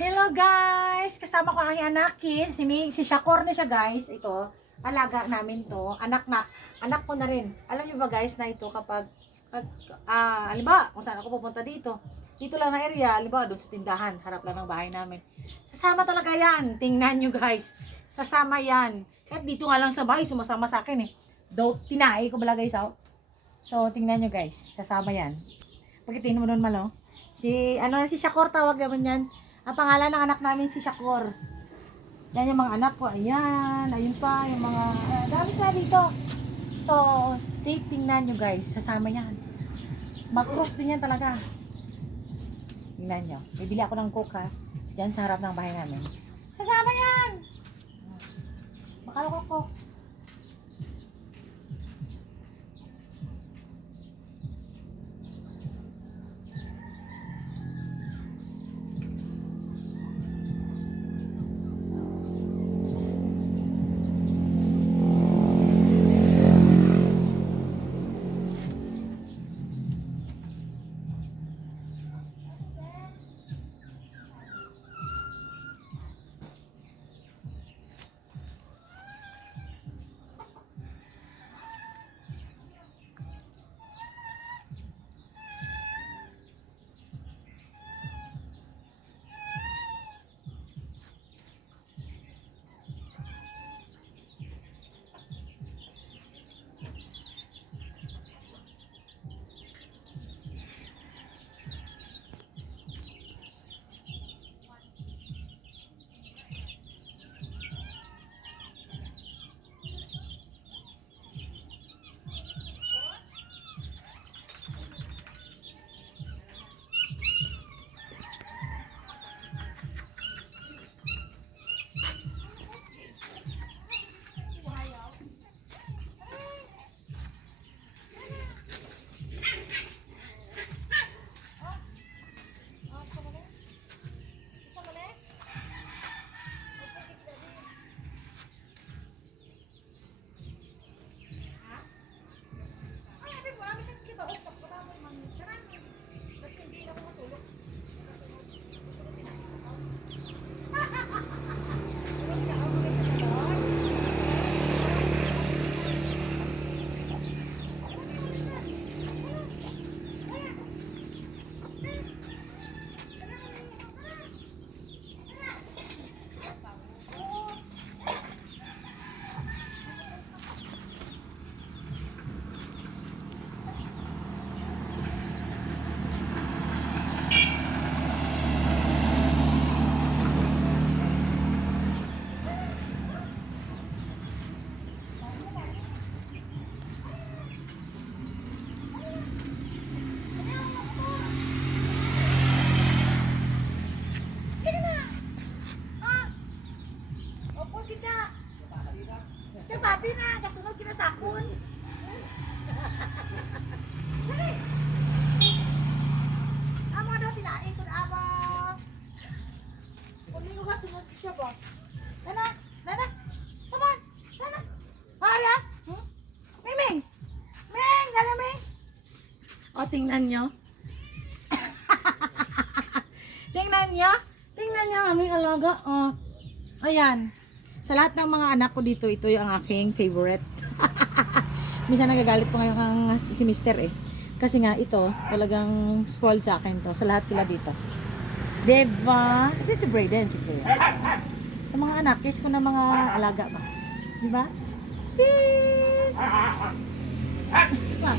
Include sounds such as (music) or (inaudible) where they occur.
Hello guys! Kasama ko ang anak, Kiss. Si, Mi- si Shakor na siya guys. Ito, alaga namin to. Anak na, anak ko na rin. Alam niyo ba guys na ito kapag, pag, ah, halimbawa, kung saan ako pupunta dito, dito lang na area, halimbawa doon sa tindahan, harap lang ng bahay namin. Sasama talaga yan. Tingnan nyo guys. Sasama yan. Kahit dito nga lang sa bahay, sumasama sa akin eh. Though, tinahi ko bala guys, oh. So, tingnan nyo guys. Sasama yan. Pagkitingin mo nun malo. Si, ano si Shakor tawag naman yan. Ang pangalan ng anak namin si Shakor. Yan yung mga anak ko. Ayan. Ayun pa. Yung mga, uh, dami sa dito. So, ti- tingnan nyo guys. Sasama yan. Mag-cross din yan talaga. Tingnan nyo. Bibili ako ng coke ha. Diyan sa harap ng bahay namin. Sasama yan! Tingnan nyo. (laughs) tingnan nyo. Tingnan nyo, aming alaga. Oh. Ayan. Sa lahat ng mga anak ko dito, ito yung aking favorite. (laughs) Minsan nagagalit ko ngayon ang si Mister eh. Kasi nga ito, talagang spoiled sa akin to. Sa lahat sila dito. Diba? Ito si Brayden, siyempre. Sa mga anak, kiss ko na mga alaga ba? Diba? Kiss! (laughs) Diba?